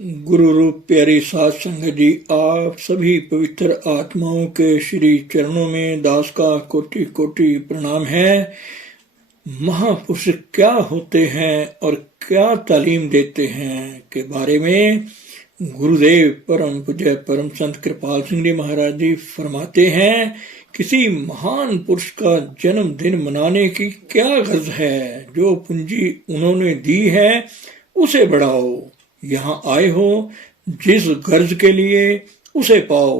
गुरु रूप प्यारी साध संगत जी, आप सभी पवित्र आत्माओं के श्री चरणों में दास का कोटि कोटि प्रणाम है। महापुरुष क्या होते हैं और क्या तालीम देते हैं के बारे में गुरुदेव परम पूज्य परम संत कृपाल सिंह जी महाराज जी फरमाते हैं, किसी महान पुरुष का जन्मदिन मनाने की क्या गर्ज है। जो पूंजी उन्होंने दी है उसे बढ़ाओ। यहाँ आए हो जिस गर्ज के लिए उसे पाओ,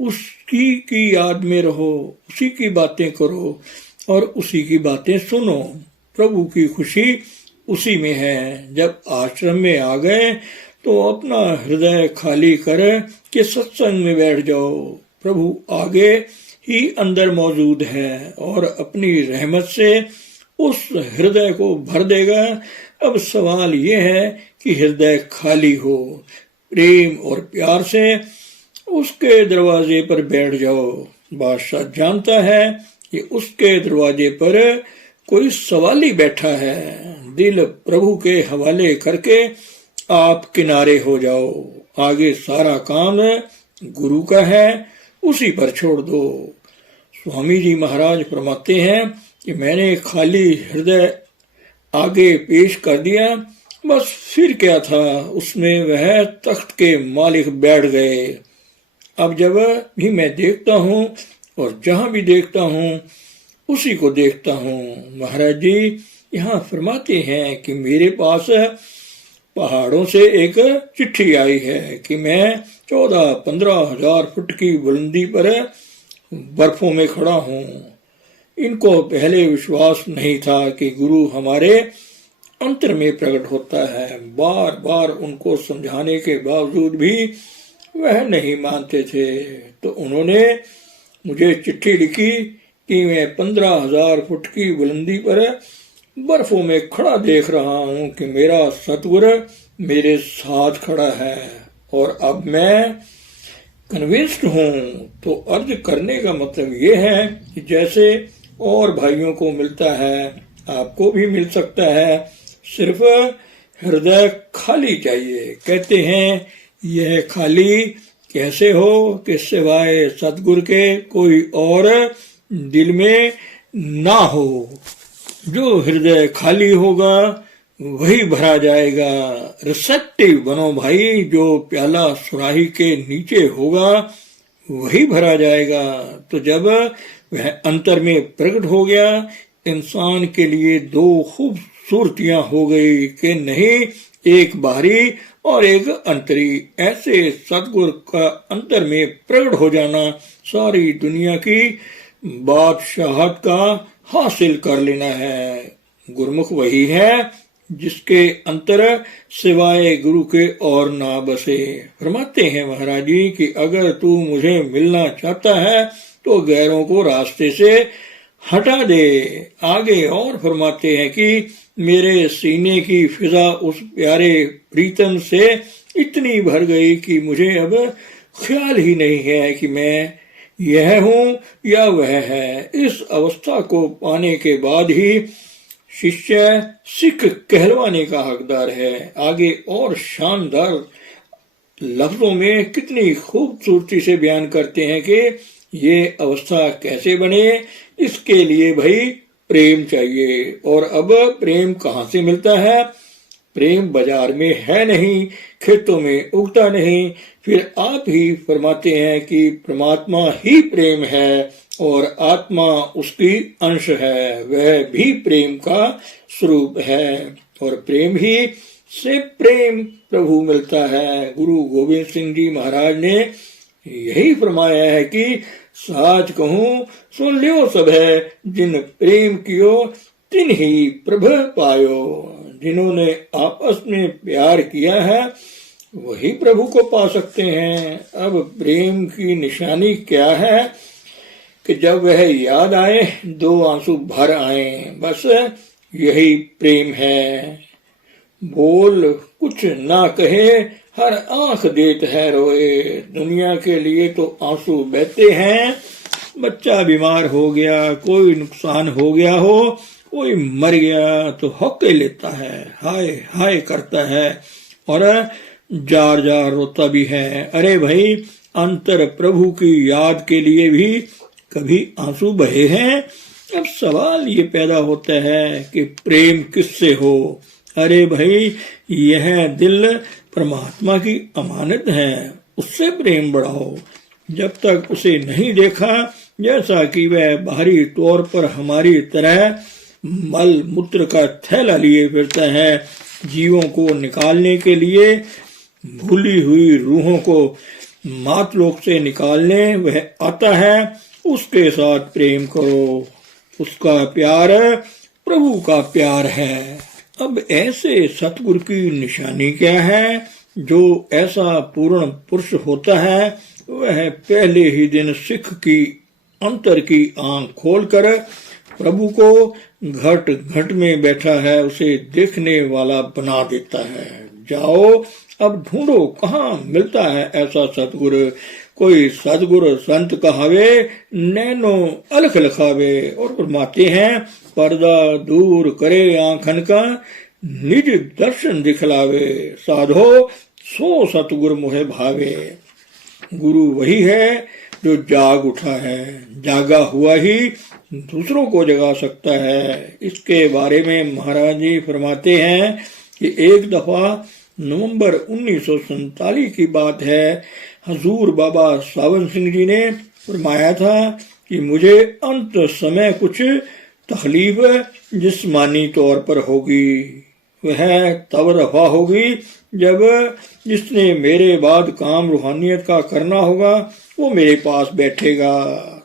उसकी की याद में रहो, उसी की बातें करो और उसी की बातें सुनो। प्रभु की खुशी उसी में है। जब आश्रम में आ गए तो अपना हृदय खाली कर के सत्संग में बैठ जाओ। प्रभु आगे ही अंदर मौजूद है और अपनी रहमत से उस हृदय को भर देगा। अब सवाल ये है कि हृदय खाली हो, प्रेम और प्यार से उसके दरवाजे पर बैठ जाओ। बादशाह जानता है कि उसके दरवाजे पर कोई सवाली बैठा है। दिल प्रभु के हवाले करके आप किनारे हो जाओ। आगे सारा काम गुरु का है, उसी पर छोड़ दो। स्वामी जी महाराज फरमाते हैं कि मैंने खाली हृदय आगे पेश कर दिया, बस फिर क्या था उसमें, वह तख्त के मालिक बैठ गए। अब जब भी मैं देखता हूँ और जहां भी देखता हूँ उसी को देखता हूँ। महाराज जी यहाँ फरमाते हैं कि मेरे पास पहाड़ों से एक चिट्ठी आई है कि मैं 14-15 हजार फुट की बुलंदी पर बर्फों में खड़ा हूँ। इनको पहले विश्वास नहीं था कि गुरु हमारे अंतर में प्रकट होता है। बार बार उनको समझाने के बावजूद भी वह नहीं मानते थे। तो उन्होंने मुझे चिट्ठी लिखी कि मैं 15,000 फुट की बुलंदी पर बर्फों में खड़ा देख रहा हूँ कि मेरा सतगुरु मेरे साथ खड़ा है और अब मैं कन्विंस्ड हूँ। तो अर्ज करने का मतलब ये है कि जैसे और भाइयों को मिलता है आपको भी मिल सकता है, सिर्फ हृदय खाली चाहिए। कहते हैं यह खाली कैसे हो कि सिवाय सतगुरु के कोई और दिल में ना हो। जो हृदय खाली होगा वही भरा जाएगा। रिसेप्टिव बनो भाई, जो प्याला सुराही के नीचे होगा वही भरा जाएगा। तो जब वह अंतर में प्रकट हो गया, इंसान के लिए दो खूबसूरतियां हो गई कि नहीं, एक बाहरी और एक अंतरी। ऐसे सतगुरु का अंतर में प्रकट हो जाना सारी दुनिया की बादशाहत का हासिल कर लेना है। गुरुमुख वही है जिसके अंतर सिवाय गुरु के और ना बसे। फरमाते हैं महाराज जी कि अगर तू मुझे मिलना चाहता है तो गैरों को रास्ते से हटा दे। आगे और फरमाते हैं कि मेरे सीने की फिजा उस प्यारे प्रीतम से इतनी भर गई कि मुझे अब ख्याल ही नहीं है कि मैं यह हूँ या वह है। इस अवस्था को पाने के बाद ही शिष्य सिख कहलवाने का हकदार है। आगे और शानदार लफ्जों में कितनी खूबसूरती से बयान करते हैं कि ये अवस्था कैसे बने। इसके लिए भाई प्रेम चाहिए। और अब प्रेम कहाँ से मिलता है? प्रेम बाजार में है नहीं, खेतों में उगता नहीं। फिर आप ही फरमाते हैं कि परमात्मा ही प्रेम है और आत्मा उसकी अंश है, वह भी प्रेम का स्वरूप है और प्रेम ही से प्रेम प्रभु मिलता है। गुरु गोविंद सिंह जी महाराज ने यही फरमाया है कि साच कहूँ सुन लियो सब है, जिन प्रेम कियो तिन ही प्रभ पायो। जिन्होंने आपस में प्यार किया है वही प्रभु को पा सकते हैं। अब प्रेम की निशानी क्या है कि जब वह याद आए दो आंसू भर आए, बस यही प्रेम है। बोल कुछ ना कहे हर आंख देत है रोए। दुनिया के लिए तो आंसू बहते हैं। बच्चा बीमार हो गया, कोई नुकसान हो गया हो, कोई मर गया तो हौके लेता है, हाय हाय करता है और जार जार रोता भी है। अरे भाई, अंतर प्रभु की याद के लिए भी कभी आंसू बहे हैं। अब सवाल ये पैदा होता है कि प्रेम किससे हो। अरे भाई, यह दिल परमात्मा की अमानत है, उससे प्रेम बढ़ाओ। जब तक उसे नहीं देखा, जैसा कि वह बाहरी तौर पर हमारी तरह मल मूत्र का थैला लिए फिरता है, जीवों को निकालने के लिए, भूली हुई रूहों को मातलोक से निकालने वह आता है, उसके साथ प्रेम करो। उसका प्यार प्रभु का प्यार है। अब ऐसे सतगुरु की निशानी क्या है? जो ऐसा पूर्ण पुरुष होता है, वह पहले ही दिन सिख की अंतर की आंख खोलकर प्रभु को घट घट में बैठा है उसे देखने वाला बना देता है। जाओ अब ढूंढो, कहाँ मिलता है ऐसा सतगुरु। कोई सतगुरु संत कहावे, नैनो अलख लखावे। और फरमाते हैं, पर्दा दूर करे आंखन का, निज दर्शन दिखलावे। साधो सो सतगुरु मोहे भावे। गुरु वही है जो जाग उठा है, जागा हुआ ही दूसरों को जगा सकता है। इसके बारे में महाराज जी फरमाते हैं कि एक दफा नवंबर 1947 की बात है, हजूर बाबा सावन सिंह जी ने फरमाया था कि मुझे अंत समय कुछ तकलीफ जिस्मानी तौर पर होगी। वह तब रफा होगी जब जिसने मेरे बाद काम रूहानियत का करना होगा वो मेरे पास बैठेगा।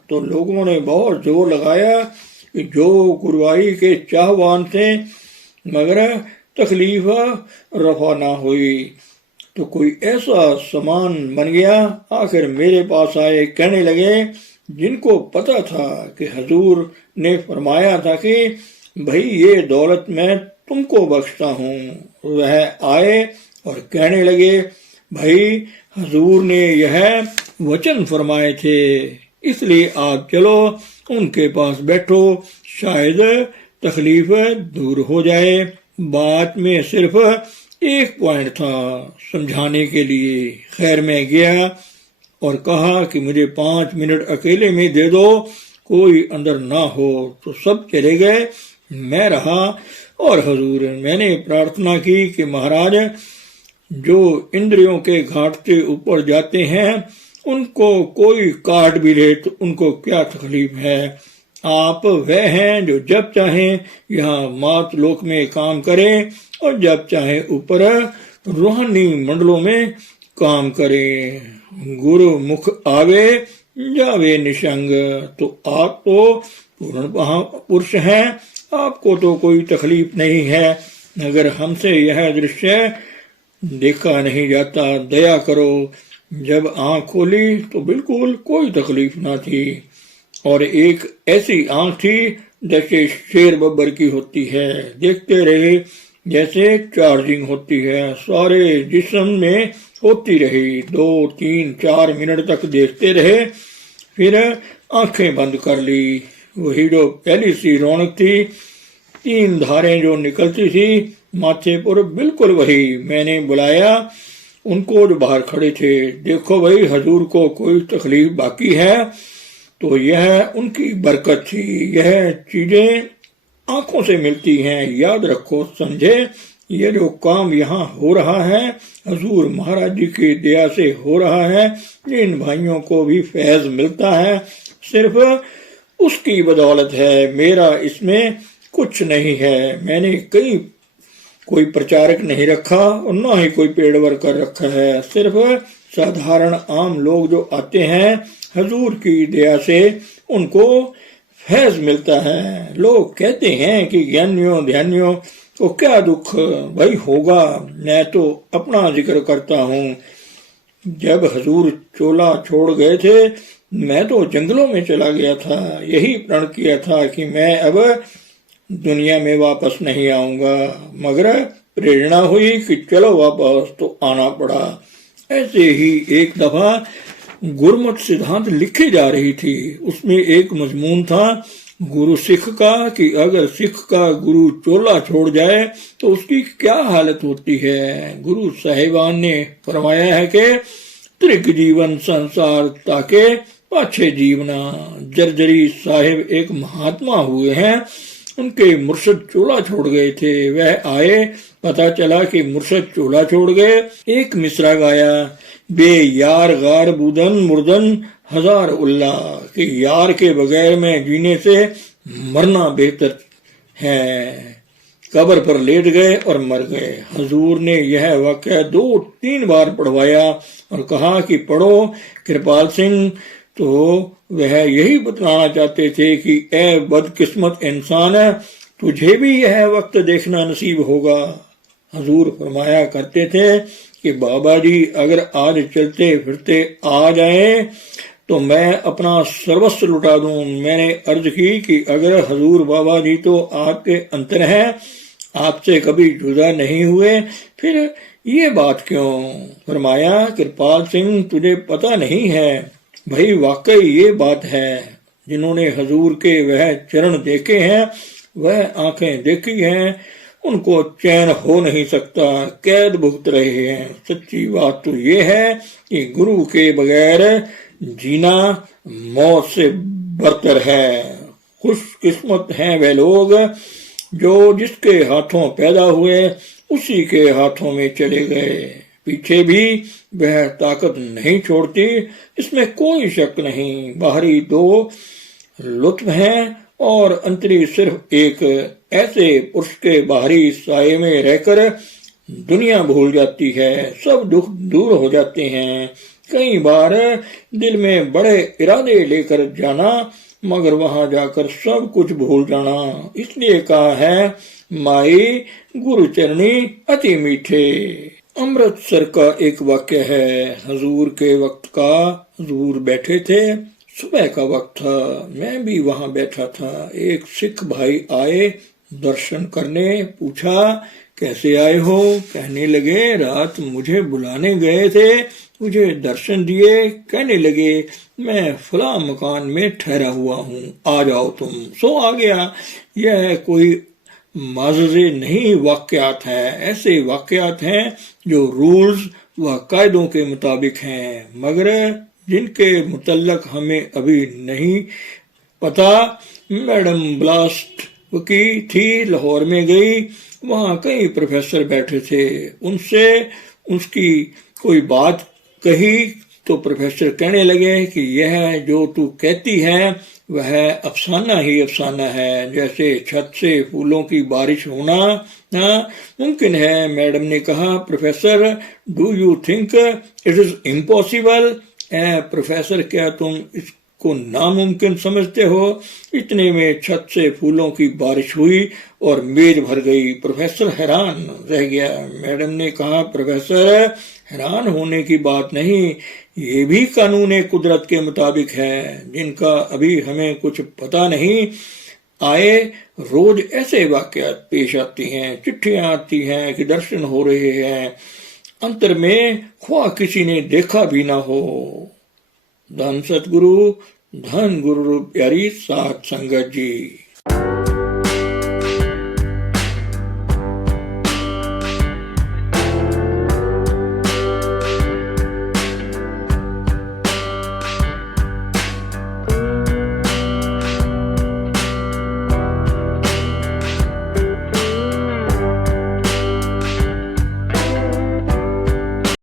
तो लोगों ने बहुत जोर लगाया कि जो गुरुवाई के चाहवान थे मगर तकलीफ रफा ना हुई। तो कोई ऐसा सामान बन गया, आखिर मेरे पास आए, कहने लगे जिनको पता था कि हजूर ने फरमाया था कि भाई ये दौलत मैं तुमको बख्शता हूँ। वह आए और कहने लगे भाई हजूर ने यह वचन फरमाए थे, इसलिए आप चलो उनके पास बैठो, शायद तकलीफ दूर हो जाए। बात में सिर्फ एक पॉइंट था समझाने के लिए। खैर मैं गया और कहा कि मुझे 5 मिनट अकेले में दे दो, कोई अंदर ना हो। तो सब चले गए, मैं रहा और हजूर मैंने प्रार्थना की कि महाराज जो इंद्रियों के घाट से ऊपर जाते हैं उनको कोई काट भी ले तो उनको क्या तकलीफ है। आप वह हैं जो जब चाहें यहाँ मात लोक में काम करें और जब चाहें ऊपर रूहानी मंडलों में काम करें। गुरु मुख आवे जावे निशंग। तो आप तो पूर्ण पुरुष हैं, आपको तो कोई तकलीफ नहीं है। अगर हमसे यह दृश्य देखा नहीं जाता, दया करो। जब आंख खोली तो बिल्कुल कोई तकलीफ ना थी और एक ऐसी आंख थी जैसे शेर बब्बर की होती है। देखते रहे जैसे चार्जिंग होती है, सारे जिस्म में होती रही। 2, 3, 4 मिनट तक देखते रहे, फिर आंखें बंद कर ली। वही जो पहली सी रौनक थी, 3 धारें जो निकलती थी माथे पर, बिल्कुल वही। मैंने बुलाया उनको जो बाहर खड़े थे, देखो भाई हजूर को कोई तकलीफ बाकी है तो यह उनकी बरकत थी। यह चीजें आंखों से मिलती हैं, याद रखो, समझे। ये जो काम यहाँ हो रहा है हजूर महाराज जी की दया से हो रहा है। जिन भाइयों को भी फैज मिलता है सिर्फ उसकी बदौलत है, मेरा इसमें कुछ नहीं है। मैंने कोई प्रचारक नहीं रखा और न ही कोई पेड वर्कर रखा है। सिर्फ साधारण आम लोग जो आते हैं हजूर की दया से उनको फैज मिलता है। लोग कहते हैं कि ज्ञानियों ध्यानियों को क्या दुख भाई होगा। मैं तो अपना जिक्र करता हूँ। जब हजूर चोला छोड़ गए थे मैं तो जंगलों में चला गया था, यही प्रण किया था कि मैं अब दुनिया में वापस नहीं आऊंगा, मगर प्रेरणा हुई कि चलो वापस, तो आना पड़ा। ऐसे ही एक दफा गुरमत सिद्धांत लिखी जा रही थी, उसमें एक मजमून था गुरु सिख का कि अगर सिख का गुरु चोला छोड़ जाए तो उसकी क्या हालत होती है। गुरु साहिबान ने फरमाया है कि त्रिक जीवन संसार ताके पाछे जीवना। जर्जरी साहिब एक महात्मा हुए हैं, उनके मुर्शद चोला छोड़ गए थे। वह आए, पता चला कि मुर्शद चोला छोड़ गए। एक मिसरा गाया, बे यार गार बुदन मुर्दन हजार उल्ला, कि यार के बगैर में जीने से मरना बेहतर है। कब्र पर लेट गए और मर गए। हजूर ने यह वाकया 2-3 बार पढ़वाया और कहा कि पढ़ो। कृपाल सिंह तो वह यही बतलाना चाहते थे कि ए बदकिस्मत इंसान, तुझे भी यह वक्त देखना नसीब होगा। हजूर फरमाया करते थे कि बाबा जी अगर आज चलते फिरते आ जाए तो मैं अपना सर्वस्व लुटा दूं। मैंने अर्ज की कि अगर हजूर बाबा जी तो आपके अंतर हैं, आपसे कभी जुदा नहीं हुए, फिर ये बात क्यों। फरमाया कृपाल सिंह तुझे पता नहीं है। भाई वाकई ये बात है। जिन्होंने हजूर के वह चरण देखे हैं, वह आंखें देखी हैं, उनको चैन हो नहीं सकता, कैद भुगत रहे हैं। सच्ची बात तो ये है कि गुरु के बगैर जीना मौत से बदतर है। खुशकिस्मत हैं वे लोग जो जिसके हाथों पैदा हुए उसी के हाथों में चले गए। पीछे भी वह ताकत नहीं छोड़ती, इसमें कोई शक नहीं। बाहरी 2 लुत्फ हैं और अंतरी सिर्फ एक। ऐसे पुरुष के बाहरी साये में रहकर दुनिया भूल जाती है, सब दुख दूर हो जाते हैं। कई बार दिल में बड़े इरादे लेकर जाना, मगर वहां जाकर सब कुछ भूल जाना। इसलिए कहा है माई गुरु चरणी अति मीठे। अमृतसर का एक वाक्य है। हजूर के वक्त का, हजूर बैठे थे, सुबह का वक्त था, मैं भी वहां बैठा था। एक सिख भाई आए दर्शन करने। पूछा कैसे आए हो। कहने लगे रात मुझे बुलाने गए थे, मुझे दर्शन दिए, कहने लगे मैं फला मकान में ठहरा हुआ हूँ, आ जाओ तुम। सो आ गया। यह कोई माजरे नहीं वाकयात है, ऐसे वाकयात हैं जो रूल्स व कायदों के मुताबिक हैं, मगर जिनके मुतल्लक हमें अभी नहीं पता। मैडम ब्लास्ट की थी, लाहौर में गई, वहां कई प्रोफेसर बैठे थे, उनसे उसकी कोई बात कही तो प्रोफेसर कहने लगे कि यह जो तू कहती है वह अफसाना ही अफसाना है, जैसे छत से फूलों की बारिश होना मुमकिन है। मैडम ने कहा professor do you think it is impossible. Professor क्या तुम इसको नामुमकिन समझते हो। इतने में छत से फूलों की बारिश हुई और मेज भर गई। प्रोफेसर हैरान रह गया। मैडम ने कहा प्रोफेसर हैरान होने की बात नहीं, ये भी कानून कुदरत के मुताबिक है, जिनका अभी हमें कुछ पता नहीं। आए रोज ऐसे वाकयात पेश आती हैं, चिट्ठियां आती हैं कि दर्शन हो रहे हैं, अंतर में ख्वाह किसी ने देखा भी ना हो। धन सतगुरु, धन गुरु प्यारी साथ संगत जी।